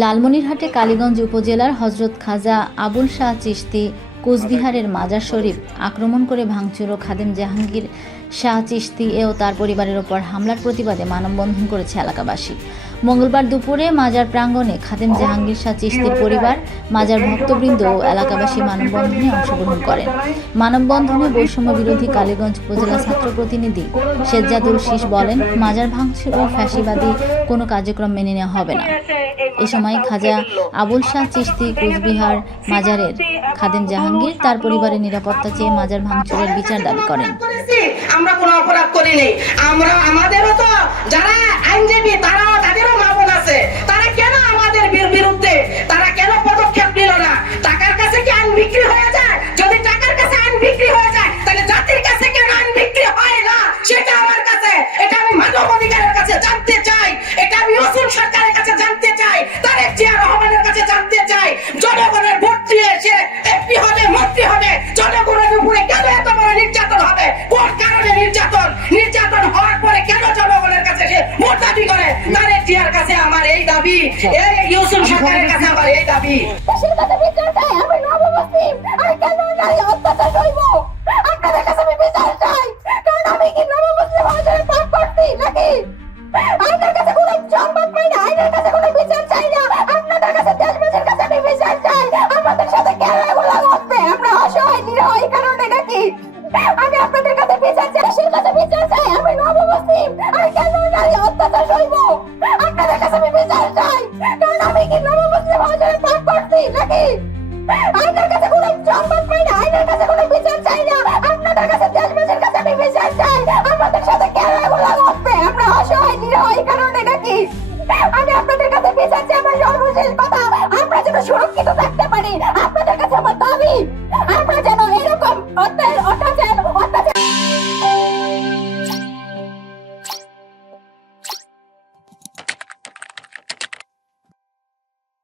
লালমনিরহাটে কালীগঞ্জ উপজেলার হযরত খাজা আবুল শাহ চিশতি কোচবিহারের মাজার শরীফ আক্রমণ করে ভাঙচুর ও খাদেম জাহাঙ্গীর শাহ চিশতি ও তার পরিবারের ওপর হামলার প্রতিবাদে মানববন্ধন করেছে এলাকাবাসী। মঙ্গলবার দুপুরে মাজার প্রাঙ্গণে খাদেম জাহাঙ্গীর শাহ চিশতির পরিবার, মাজার ভক্তবৃন্দ ও এলাকাবাসী মানববন্ধনে অংশগ্রহণ করেন। মানববন্ধনে বৈষম্য বিরোধী কালীগঞ্জ উপজেলা ছাত্র প্রতিনিধি শেজ্জাদুল শীষ বলেন, মাজার ভাঙচুর ও ফ্যাসিবাদী কোনো কার্যক্রম মেনে নেওয়া হবে না। এ সময় খাজা আবুল শাহ চিশতি কোচবিহার মাজারের খাদেম জাহাঙ্গীর তার পরিবারের নিরাপত্তা চেয়ে মাজার ভাঙচুরের বিচার দাবি করেন। আমরা কোনো অপরাধ করিনি, আমাদেরও তো যারা আইনজীবী তাদেরও মামলা আছে, তারা কেন আমাদের বিরুদ্ধে তারা কেন পদক্ষেপ নিল না? টাকার কাছে কি আইন বিক্রি হয়ে যায়? যদি টাকার কাছে আইন বিক্রি হয়ে যায় তাহলে জাতির কাছে কেন আইন বিক্রি হয় না? সেটা আমার কাছে, এটা আমি মানব অধিকারের কাছে জানতে চাই, এটা আমি ইউসুফ সরকারের কাছে জানতে চাই, তারেক জিয়া রহমানের কাছে জানতে চাই। জনগণের ভোট দিয়ে এসে এমপি হবে, মন্ত্রী হবে, জনগণের উপরে কেন এত বড় নির্যাতন হবে? কোন কারণে নির্যাতন হওয়ার পরে কেন জনগণের কাছে সে ভোট দাবি করে? তারেক জিয়ার কাছে আমার এই দাবি, এই ইউসুফ সরকারের কাছে আমার এই দাবি। দেশের কাছে বিচার চাই। আমি নবমুসলিম, আমি কেন নারী অত্যাচার সইব? আপনাদের কাছে আমি বিচার চাই, কারণ আমি কি নবমুসলিম হিসেবে পাপ করছি নাকি? আইনের কাছে কোনো সংবাদ পাই না, আইনের কাছে কোনো বিচার চাই না। আপনাদের কাছে, দেশবাসীর কাছে আমি বিচার চাই। আমাদের সাথে কেন এগুলো ঘটবে? আমরা অসহায় নিরহ এই কারণে নাকি? আমি আপনাদের কাছে বিচার চাই, দেশের কাছে বিচার চাই। আমি নবমুসলিম, আমি কেন নারী অত্যাচার সইব? আপনাদের কাছে আমি বিচার চাই, কারণ আমি কি নবমুসলিম হিসেবে পাপ করছি নাকি? আইনের কাছে কোনো সংবাদ পাই না, আইনের কাছে কোনো বিচার চাই না। আপনাদের কাছে, দেশবাসীর কাছে আমি বিচার চাই। আমাদের সাথে কেন এগুলো ঘটবে? আমরা অসহায় নিরহ এই কারণে নাকি? আমি আপনাদের কাছে বিচার চাই। আমার সর্বশেষ কথা, আমরা যেন সুরক্ষিত থাকতে পারি। আপনাদের কাছে আমার দাবি, আমরা যেন এরকম